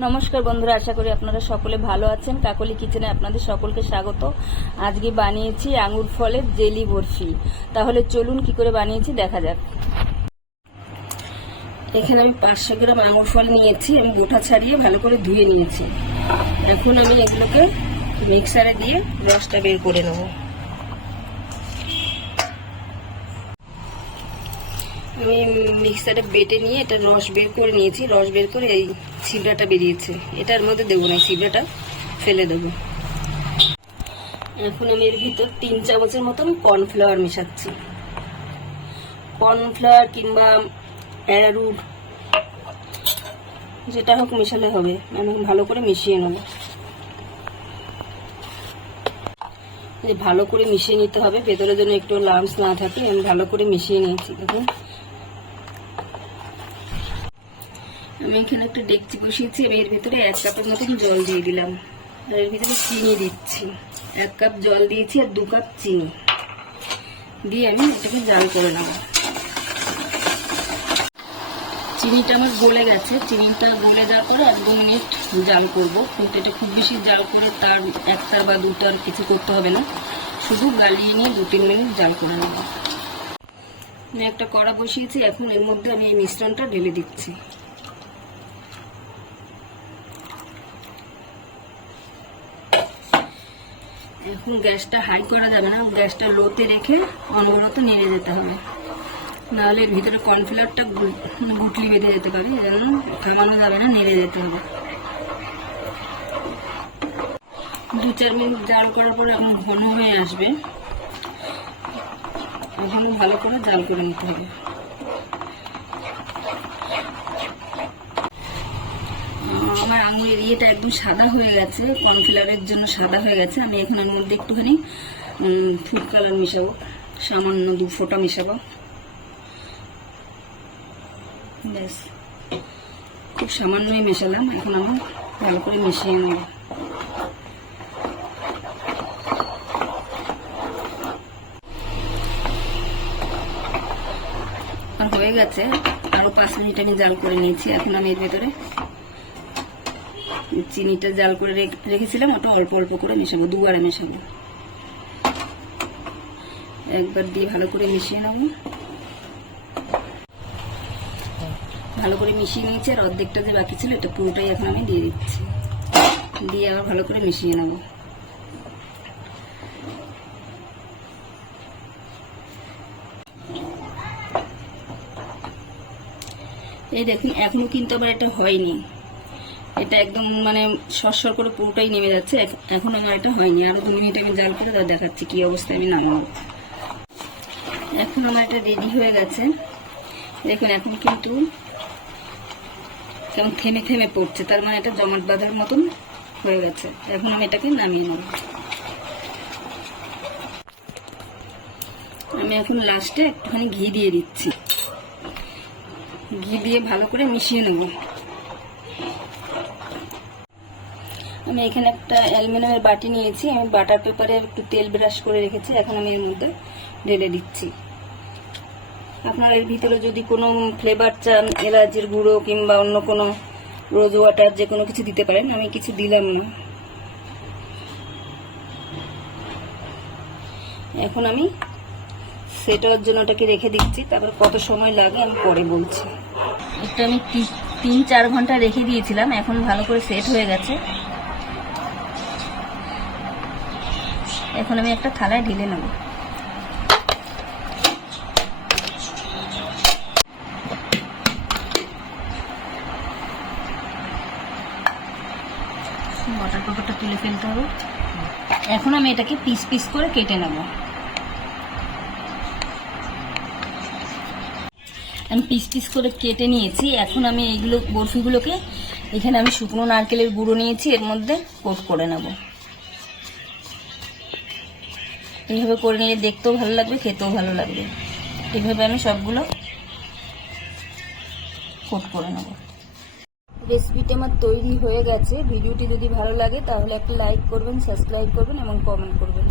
নমস্কার বন্ধুরা, আশা করি আপনারা সকলে ভালো আছেন। কাকলি কিচেনে আপনাদের সকলকে স্বাগত। আজকে বানিয়েছি আঙুর ফলের জেলি বরফি তাহলে চলুন কি করে বানিয়েছি দেখা যাক। এখানে আমি পাঁচশো গ্রাম আঙুর ফল নিয়েছি, আমি গোটা ছাড়িয়ে ভালো করে ধুয়ে নিয়েছি। এখন আমি এগুলোকে মিক্সারে দিয়ে রসটা বের করে নেব। আমি মিক্সারে বেটে নিয়ে এটা রস বের করে নিয়েছি। রস বের করে এই ছিবড়াটা বেরিয়েছে। এটার মধ্যে দেবো না ছিবড়াটা ফেলে দেবো। এখন আমি এর ভিতর তিন চামচের মতন কর্নফ্লাওয়ার মেশাচ্ছি। কর্নফ্লাওয়ার কিংবা অ্যারারুট, যেটা হোক মেশালে হবে আমি ভালো করে মিশিয়ে নেব। ভালো করে মিশিয়ে নিতে হবে, ভেতরে যেন একটু লামস না থাকে, আমি ভালো করে মিশিয়ে নিয়েছি, দেখুন। আমি এখানে একটা ডেকচি বসিয়েছি এর ভিতরে এক কাপের মতন জল দিয়ে দিলাম। এর ভিতরে চিনি দিচ্ছি। এক কাপ জল দিয়েছি আর দু কাপ চিনি। দিয়ে আমি এটাকে জাল করে নেব। চিনিটা আমার গলে গেছে। চিনিটা গলে যাওয়ার পরে এক দু মিনিট জাল করব। কিন্তু এটা খুব বেশি জাল করে তার একটার বা দুটার কিছু করতে হবে না। শুধু গালিয়ে নিয়ে দু তিন মিনিট জাল করে নেব। একটা কড়া বসিয়েছি। এখন এর মধ্যে আমি এই মিশ্রণটা ঢেলে দিচ্ছি। এখন গ্যাসটা হাই করা যাবে না, গ্যাসটা লোতে রেখে অনবরত নেড়ে যেতে হবে। নাহলে ভিতরে কর্নফ্লাওয়ারটা মানে গুটলি বেঁধে যেতে পারে এজন্য থামানো যাবে না, নেড়ে যেতে হবে। দু চার মিনিট জাল করার পরে এখন ঘন হয়ে আসবে। এখন ভালো করে জাল করে নিতে হবে। আমার আঙুলের ইয়েটা একদম সাদা হয়ে গেছে কর্নফ্লাওয়ারের জন্য সাদা হয়ে গেছে। আমি এখন এর মধ্যে একটুখানি ফুড কালার মিশাবো, সামান্য দু ফোঁটা মিশাবো। ব্যাস। খুব সামান্যই মেশালাম, এখন আমি ভালো করে মিশিয়ে নেব। হয়ে গেছে, আরও পাঁচ মিনিট আমি জাল করে নিয়েছি, এখন আমি এর ভেতরে চিনিটা জাল করে রেখ- রেখেছিলাম, ওটা অল্প অল্প করে মেশাবো, দুবারে মেশাবো। একবার দিয়ে ভালো করে মিশিয়ে নেব। ভালো করে মিশিয়ে নিয়েছি, আর অর্ধেকটা যে বাকি ছিল, এটা পুরোটাই এখন আমি দিয়ে দিচ্ছি। দিয়ে আবার ভালো করে মিশিয়ে নেব। এই দেখুন, এখনও কিন্তু আবার এটা হয়নি। এটা একদম মানে সরসর করে পুরোটাই নেমে যাচ্ছে। এখ- এখন আমার এটা হয়নি। আরও দু মিনিট আমি জাল করে তার দেখাচ্ছি কি অবস্থায় আমি নামাবো। এখন আমার এটা রেডি হয়ে গেছে। দেখুন, এখন কিন্তু কেমন থেমে থেমে পড়ছে। তার মানে এটা জমাট বাঁধার মতন হয়ে গেছে। এখন আমি এটাকে নামিয়ে নেব। আমি এখন লাস্টে একটুখানি ঘি দিয়ে দিচ্ছি। ঘি দিয়ে ভালো করে মিশিয়ে নেব। আমি এখানে একটা অ্যালুমিনিয়ামের বাটি নিয়েছি। আমি বাটার পেপারে একটু তেল ব্রাশ করে রেখেছি। এখন আমি এর মধ্যে ঢেলে দিচ্ছি। আপনার এর ভিতরে যদি কোনো ফ্লেভার চান, এলাচের গুঁড়ো কিংবা অন্য কোনো রোজ ওয়াটার যে কোনো কিছু দিতে পারেন, আমি কিছু দিলাম না। এখন আমি সেটার জন্য ওটাকে রেখে দিচ্ছি। তারপর কত সময় লাগে আমি পরে বলছি। এটা আমি তিন, চার ঘণ্টা রেখে দিয়েছিলাম। এখন ভালো করে সেট হয়ে গেছে। এখন আমি একটা থালায় ঢেলে নেব। বটার পেপারটা তুলে ফেলতে হবে। এখন আমি এটাকে পিস পিস করে কেটে নেব। আমি পিস পিস করে কেটে নিয়েছি। এখন আমি এইগুলো বরফিগুলোকে এখানে আমি শুকনো নারকেলের গুঁড়ো নিয়েছি। এর মধ্যে কোট করে নেব। এইভাবে করে নিলে দেখতেও ভালো লাগবে, খেতেও ভালো লাগবে। এইভাবে আমি সবগুলো কোট করে নেব। রেসিপিটা আমার তৈরি হয়ে গেছে। ভিডিওটি যদি ভালো লাগে, তাহলে একটা লাইক করবেন সাবস্ক্রাইব করবেন এবং কমেন্ট করবেন।